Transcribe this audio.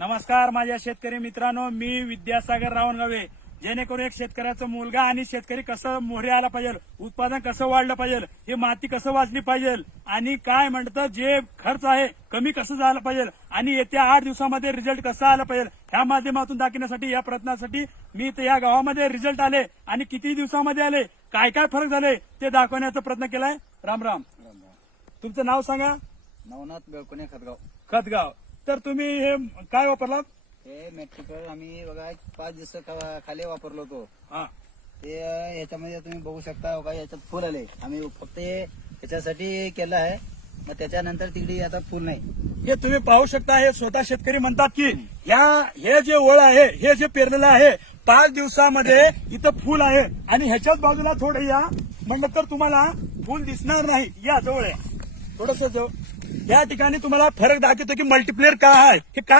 नमस्कार माझ्या शेतकरी मित्रांनो, मी विद्यासागर रावणगावे. जेणेकरून एक शेतकऱ्याचा मुलगा आणि शेतकरी कसं मोहरे आला पाहिजे, उत्पादन कसं वाढलं पाहिजे, ही माती कसं वाचली पाहिजे आणि काय म्हणतं जे खर्च आहे कमी कसं झालं पाहिजे आणि येत्या 8 दिवसामध्ये रिझल्ट कसा आला पाहिजे ह्या माध्यमातून दाखवण्यासाठी या प्रयत्नासाठी मी इथे या गावामध्ये रिझल्ट आले आणि किती दिवसामध्ये आले, काय काय फरक झाले ते दाखवण्याचा प्रयत्न केलाय. राम राम. तुमचं नाव सांगा. नवनाथ बेळकुणे खतगाव. खतगाव. तर तुम्ही हे काय वापरलात? हे मेट्रिकल आम्ही बघा 5 दिवस खाली वापरलो होतो. हा, ते ह्याच्यामध्ये तुम्ही बघू शकता बघा, याच्यात फुल आले. आम्ही फक्त याच्यासाठी केलं आहे, मग त्याच्यानंतर तिकडे आता फुल नाही. हे तुम्ही पाहू शकता. हे स्वतः शेतकरी म्हणतात की हे जे ओळ आहे, हे जे पेरलेलं आहे 5 दिवसामध्ये इथं फुल आहे आणि ह्याच्याच बाजूला थोडं या म्हणलं तर तुम्हाला फुल दिसणार नाही. या जवळ आहे थोडस. या ठिकाणी तुम्हाला फरक दाखवतो की मल्टीप्लेअर काय आहे हे काय